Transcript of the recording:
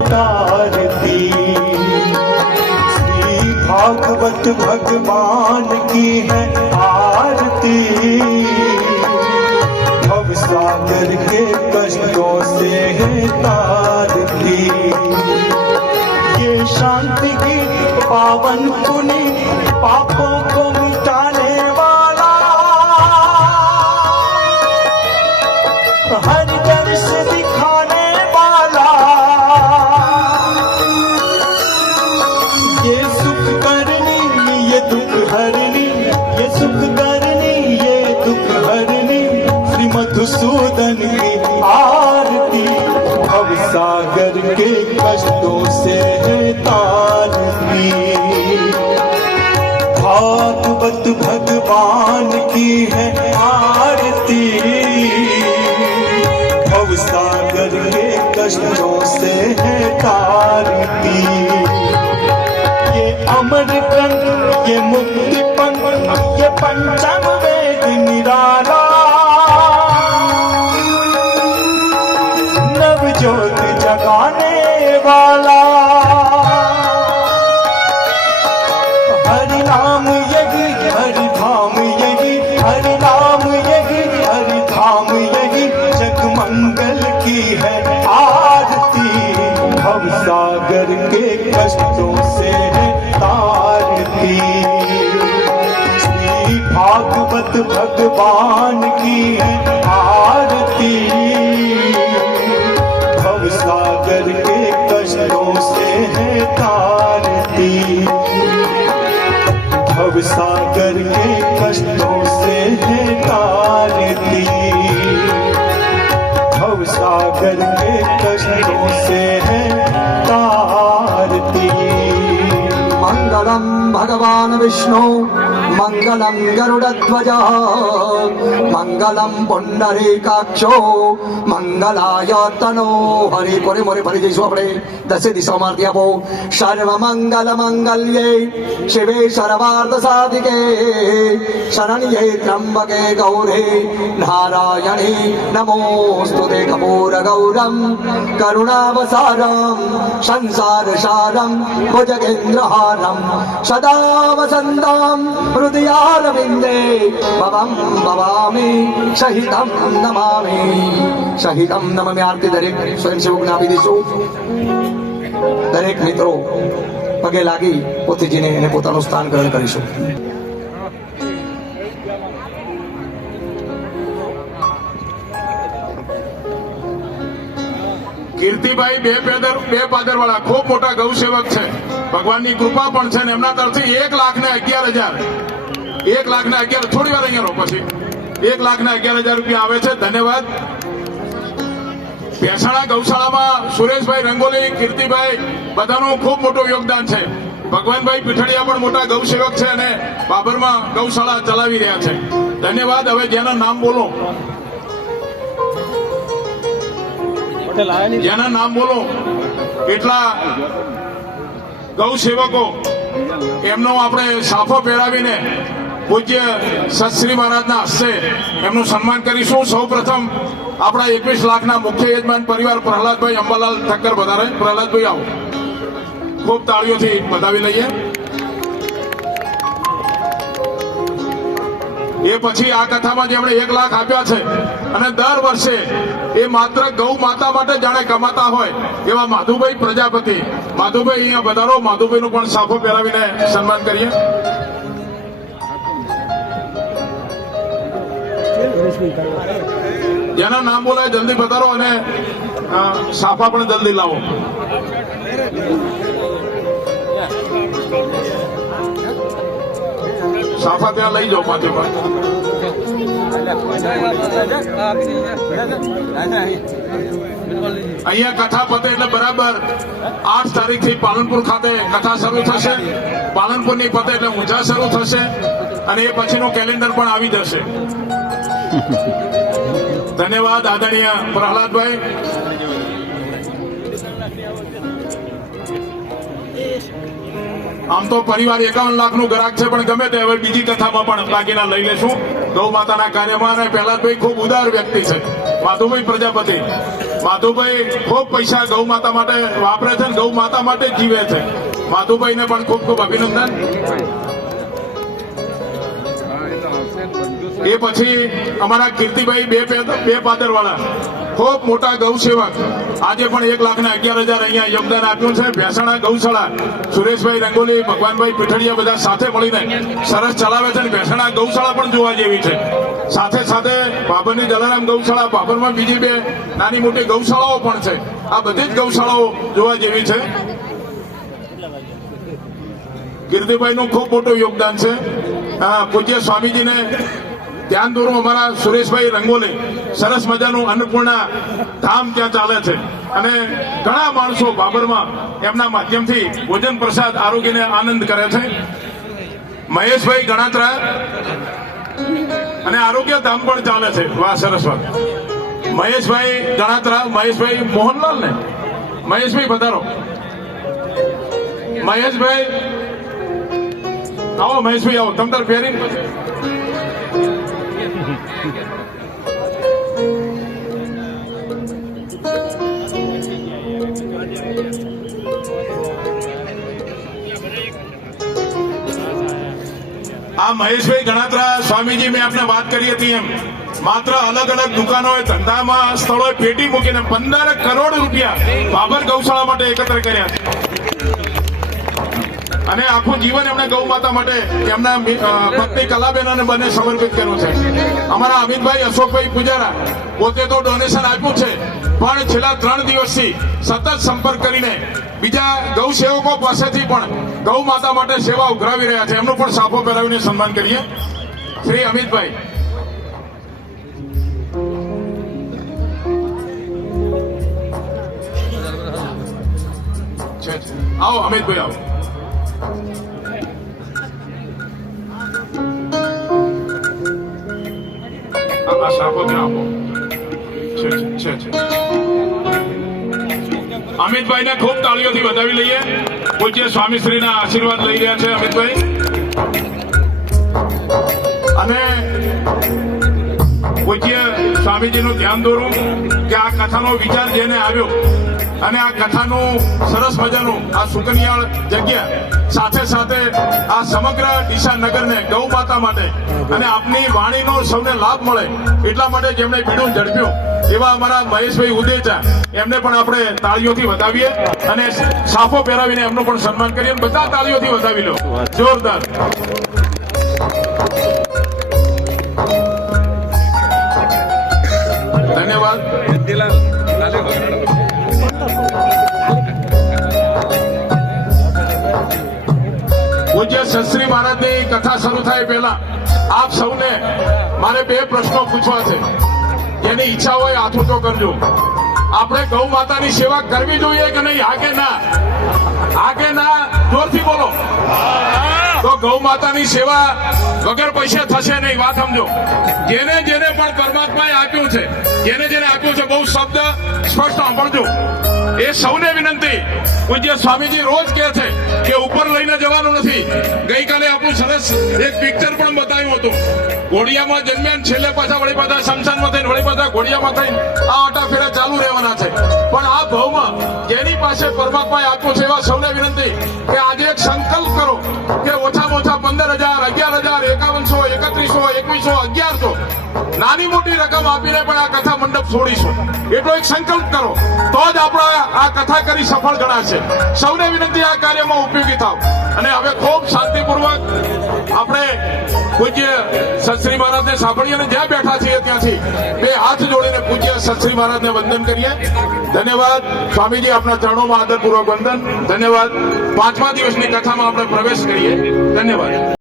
श्री भागवत भगवान की है आरती। भव सागर के कष्टों से है तारती। ये शांति की पावन पुनि पापों को ये दुख हरनी ये सुख करनी ये दुख हरनी श्री मधुसूदन की आरती भव सागर के कष्टों से है तारती भागवत भगवान की है आरती भव सागर के कष्टों भगवान की है आरती भव सागर के कष्टों से है तारती भव सागर के कष्टों से है तारती भव सागर के कष्टों से है तारती मङ्गलं भगवान् विष्णु मङ्गलं गरुडध्वजः मङ्गलं पुण्डरे काक्षो मङ्गलाय तनो हरि परे मरे परे जैसु अपने दसे दिशा मार दिया वो सर्वमङ्गल मङ्गल्ये शिवे सर्वार्थ साधिके शरण्ये त्र्यम्बके गौरे नारायणे नमोऽस्तु ते कपूर गौरं करुणावसारं संसारसारं भुजगेन्द्रहारं सदा वसन्तां હૃદયારવિંદે ભવમ ભવામી સહિતમ નમામિ સહિતમ નમામી આરતી દરેક સ્વયંસેવકને આપી દઈશું દરેક મિત્રો પગે લાગી પોતીજીને એને પોતાનું સ્થાન ગ્રહણ કરીશું કીર્તિભાઈ બે પેદર બે પાદરવાળા ખૂબ મોટા ગૌસેવક છે. ભગવાનની કૃપા પણ છે ને એમના તરફથી એક લાખ ને અગિયાર હજાર. એક લાખ ને અગિયાર, થોડી વાર અહીંયા રહો પછી. એક લાખ ને અગિયાર હજાર રૂપિયા આવે છે, ધન્યવાદ. ભેસાણા ગૌશાળામાં સુરેશભાઈ રંગોલી, કીર્તિભાઈ, બધાનું ખૂબ મોટું યોગદાન છે. ભગવાનભાઈ પીઠડિયા પણ મોટા ગૌસેવક છે અને બાબરમાં ગૌશાળા ચલાવી રહ્યા છે. ધન્યવાદ, હવે જેના નામ બોલો. જેના નામ બોલો. એટલા ગૌસેવકો. એમનો આપણે સાફો પહેરાવીને પૂજ્ય સતશ્રી મહારાજના હસ્તે એમનું સન્માન કરીશું. સૌ પ્રથમ આપણા એકવીસ લાખના મુખ્ય યજમાન પરિવાર પ્રહલાદભાઈ અંબાલાલ ઠક્કર વધારે. પ્રહલાદભાઈ આવો. ખૂબ તાળીઓથી બતાવી લઈએ. એ પછી આ કથામાં જેમણે એક લાખ આપ્યા છે અને દર વર્ષે એ માત્ર ગૌ માતા માટે જાણે કમાતા હોય એવા માધુભાઈ પ્રજાપતિ. માધુભાઈ અહીંયા વધારો. માધુભાઈનું પણ સાફો પહેરાવીને સન્માન કરીએ. જેના નામ બોલાય જલ્દી વધારો અને સાફા પણ જલ્દી લાવો. સાફા ત્યાં લઈ જાઓ પાછી અહીંયા કથા પતે એટલે બરાબર આઠ તારીખથી પાલનપુર ખાતે કથા શરૂ થશે. પાલનપુરની પતે એટલે ઊંઝા શરૂ થશે અને એ પછીનું કેલેન્ડર પણ આવી જશે. ધન્યવાદ, આદરણીય પ્રહલાદભાઈ. આમ તો પરિવાર એકાવન લાખનું ગ્રાહક છે, પણ ગમે તે, હવે બીજી કથામાં પણ બાકીના લઈ લેશું. ગૌ માતાના કાર્યમાં અને પ્રહલાદભાઈ ખૂબ ઉદાર વ્યક્તિ છે. માધુભાઈ પ્રજાપતિ. માધુભાઈ ખૂબ પૈસા ગૌ માતા માટે વાપરે છે ગૌ માતા માટે જીવે છે. માધુભાઈને પણ ખૂબ ખૂબ અભિનંદન. એ પછી અમારા કીર્તિભાઈ બે બે પાદર વાળા ખૂબ મોટા ગૌસેવક. આજે પણ એક લાખ ને અગિયાર હજાર અહીંયા યોગદાન આપ્યું છે. ભેસાણા ગૌશાળા, સુરેશભાઈ રંગોલી, ભગવાનભાઈ પીઠડિયા બધા સાથે મળીને સરસ ચલાવે છે અને ભેસાણા ગૌશાળા પણ જોવા જેવી છે. સાથે સાથે બાબરની જલારામ ગૌશાળા, બાબરમાં બીજી બે નાની મોટી ગૌશાળાઓ પણ છે. આ બધી જ ગૌશાળાઓ જોવા જેવી છે. કીર્તિભાઈ નું ખૂબ મોટું યોગદાન છે. પૂજ્ય સ્વામીજીને ધ્યાન દોરો અમારા સુરેશભાઈ રંગોલી. સરસ મજાનું અન્નપૂર્ણા ધામ ત્યાં ચાલે છે. અને ઘણા માણસો બાબરમાં એમના માધ્યમથી ભોજન પ્રસાદ આરોગ્યને આનંદ કરે છે. મહેશભાઈ ગણાત્રા. અને આરોગ્ય ધામ પણ ચાલે છે. વાહ, સરસ વાત. મહેશભાઈ ગણાત્રા, મહેશભાઈ મોહનલાલ ને. મહેશભાઈ પધારો. મહેશભાઈ. આવો મહેશભાઈ આવો. તમ તાર પહેરીને આ મહેશભાઈ ગણાત્રા સ્વામીજી, મેં આપને વાત કરી હતી એમ. માત્ર અલગ અલગ દુકાનોએ, ધંધામાં સ્થળોએ પેટી મૂકીને પંદર કરોડ રૂપિયા બાબર ગૌશાળા માટે એકત્ર કર્યા અને આખું જીવન એમણે ગૌ માતા માટે એમના પત્ની કલાબેન અને બંને સમર્પિત કર્યું છે. અમારા અમિતભાઈ અશોકભાઈ પૂજારા પોતે તો ડોનેશન આપ્યું છે, પણ છેલ્લા ત્રણ દિવસથી સતત સંપર્ક કરીને બીજા ગૌ સેવકો પાસેથી પણ ગૌ માતા માટે સેવા ઉઘરાવી રહ્યા છે. એમનું પણ સાફો પહેરાવીને સન્માન કરીએ. શ્રી અમિતભાઈ. આવો અમિતભાઈ આવો. આ સાપો આપો છે છે છે છે અમિતભાઈને ખૂબ તાળીઓથી વધાવી લઈએ. પૂજ્ય સ્વામીશ્રીના આશીર્વાદ લઈ રહ્યા છે અમિતભાઈ. અને પૂજ્ય સ્વામીજીનું ધ્યાન દોરું કે આ કથાનો વિચાર જેને આવ્યો અને આ કથાનું સરસ મજાનું આ સુકનિયાળ જગ્યા સાથે સાથે આ સમગ્ર ડીસા નગરને ગૌ માતા માટે અને આપની વાણીનો સૌને લાભ મળે એટલા માટે જેમણે બીડું ઝડપ્યું. એવા અમારા મહેશભાઈ ઉદેચા, એમને પણ આપણે તાળીઓથી વધાવીએ અને સાફો પહેરાવીને એમનું પણ સન્માન કરીએ બધા તાળીઓથી વધાવી લો. જોરદાર. ધન્યવાદ. પૂજ્ય શસ્ત્રી મહારાજની કથા શરૂ થાય પહેલા આપ સૌને મારે બે પ્રશ્નો પૂછવા છે. જેની ઈચ્છા હોય હાથ ઊંચો કરજો. આપણે ગૌ માતાની સેવા કરવી જોઈએ કે નહીં? હા કે ના. હા કે ના. જોરથી બોલો. તો ગૌ માતાની સેવા વગર પૈસે થશે નહીં. વાત સમજો. જેને જેને પણ પરમાત્માએ આપ્યું છે, જેને જેને આપ્યું છે, બહુ શબ્દ સ્પષ્ટ સાંભળજો. એ સૌને વિનંતી, પૂજ્ય સ્વામીજી રોજ કહે છે કે ઉપર લઈને જવાનું નથી. ગઈકાલે આપણું સરસ એક પિક્ચર પણ બતાવ્યું હતું. ઘોડિયામાં જન્મ્યા છેલ્લે પાછા વળી પાછા શમશાનમાં થઈને વળી પાછા ઘોડિયામાં થઈને આ આટા ફેરા ચાલુ રહેવાના છે. પણ આ ભાવમાં જેની પાસે પરમાત્માએ આપ્યું છે એવા સૌને વિનંતી કે આજે એક સંકલ્પ કરો કે ઓછામાં ઓછા પંદર હજાર નાની મોટી રકમ આપીને પણ આ કથા મંડપ છોડીશું. એટલો એક સંકલ્પ કરો. તો જ આપણા આ કથા કરી સફળ ગણાશે. સૌને વિનંતી આ કાર્યમાં ઉપયોગી થાવ. અને હવે ખૂબ શાંતિપૂર્વક આપણે પૂજ્ય સત્શ્રી મહારાજને સાંભળીએ અને જ્યાં બેઠા છીએ ત્યાંથી બે હાથ જોડીને પૂજ્ય સત્શ્રી મહારાજને વંદન કરીએ. ધન્યવાદ. સ્વામીજી, આપના ચરણોમાં આદરપૂર્વક વંદન. ધન્યવાદ. પાંચમા દિવસની કથામાં આપણે પ્રવેશ કરીએ. ધન્યવાદ.